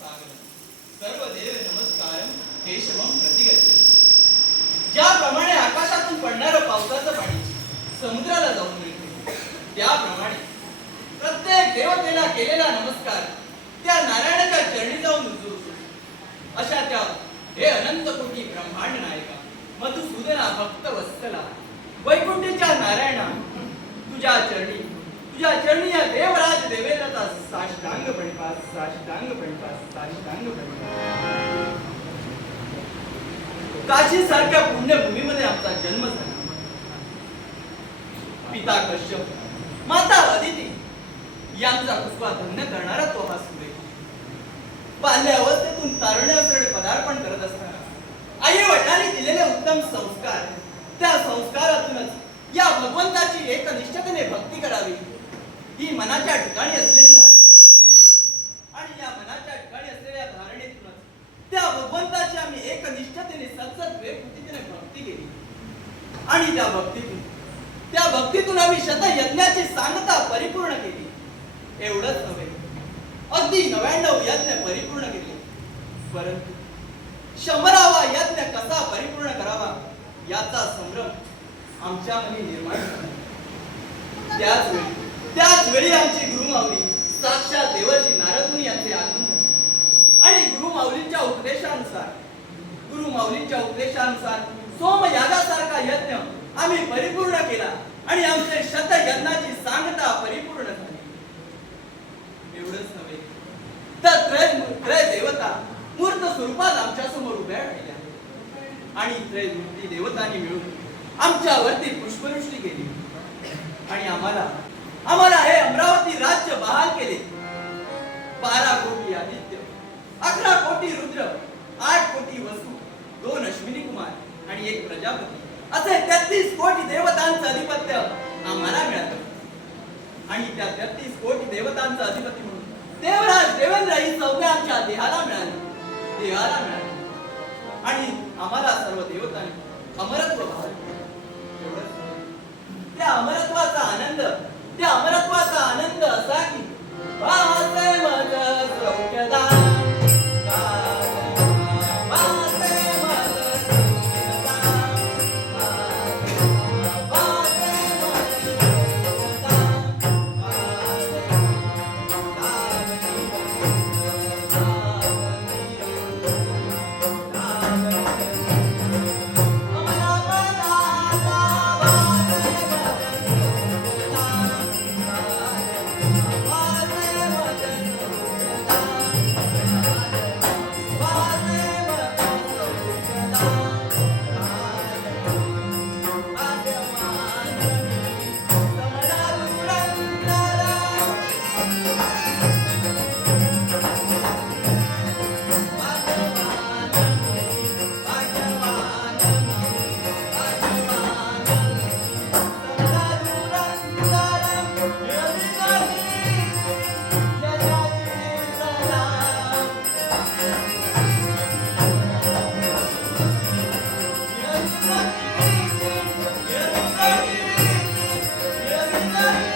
सागरं। सर्व देव नमस्कारं केशवं प्रतिगच्छति। ज्याप्रमाणे आकाशातून पडणारं पावसाचं पाणी समुद्राला जाऊन मिळते त्याप्रमाणे प्रत्येक देवतेला केलेला नमस्कार त्या नारायणाच्या चरणी जाऊन रुजू अशा त्या हे अनंत कोटी ब्रह्मांड नायका मधुसूदना भक्त वत्सला वैकुंठीच्या नारायणा तुझ्या चरणी तुझ्या चरणी या देवराज देवेंद्रचा साष्टांग प्रणिपात साष्टांग प्रणिपात साष्टांग प्रणिपात काशी सारख्या पुण्यभूमीमध्ये आमचा जन्म झाला पिता कश्यप माता अदिती यांचा कुसवा धन्य करणारा तो हा सुरेख बाल्य अवस्थेतून तारुण्याकडे पदार्पण करत असताना आई वडिलांनी दिलेले उत्तम संस्कार त्या संस्कारातूनच या भगवंताची एकनिष्ठतेने भक्ती करावी. ही मनाच्या ठिकाणी असलेली धारणा. आणि या मनाच्या ठिकाणी असलेल्या धारणेतूनच त्या भगवंताची आम्ही एकनिष्ठतेने सतत वेगवेगळीने भक्ती केली. आणि त्या भक्तीतून त्या भक्तीतून आम्ही शतयज्ञाची सांगता परिपूर्ण केली. एवढंच नव्हे अगदी नव्याण्णव यज्ञ परिपूर्ण केले. परंतु शंभरावा यज्ञ कसा परिपूर्ण करावा याचा संभ्रम आमच्यामध्ये निर्माण झाला. त्याच वेळी त्याच वेळी आमची गुरुमावली साक्षात देवर्षी नारदमुनी यांचे आगमन झाले. आणि गुरुमाऊलींच्या उपदेशानुसार गुरुमाऊलींच्या उपदेशानुसार सोमयागासारखा यज्ञ आम्ही परिपूर्ण केला आणि आमचे शत यज्ञाची सांगता परिपूर्ण झाली. एवढंच नव्हे तर त्रय त्रय देवता मूर्त स्वरूपात आमच्यासमोर उभ्या राहिल्या. आणि त्रय मूर्ती देवतांनी मिळून आमच्यावरती पुष्पवृष्टी केली. आणि आम्हाला आम्हाला हे अमरावती राज्य बहाल केले. बारा कोटी आदित्य अकरा कोटी रुद्र आठ कोटी वसू दोन अश्विनी कुमार आणि एक प्रजापती. असे तेहतीस कोटी देवतांचं अधिपत्य आम्हाला मिळालं. आणि त्या तेहतीस कोटी देवतांचं अधिपती म्हणून देवराज देवेंद्र ही संज्ञा आमच्या देहाला मिळाली. देहाला मिळाली. आणि आम्हाला सर्व देवतांनी अमरत्व भावले त्या अमरत्वाचा Hallelujah.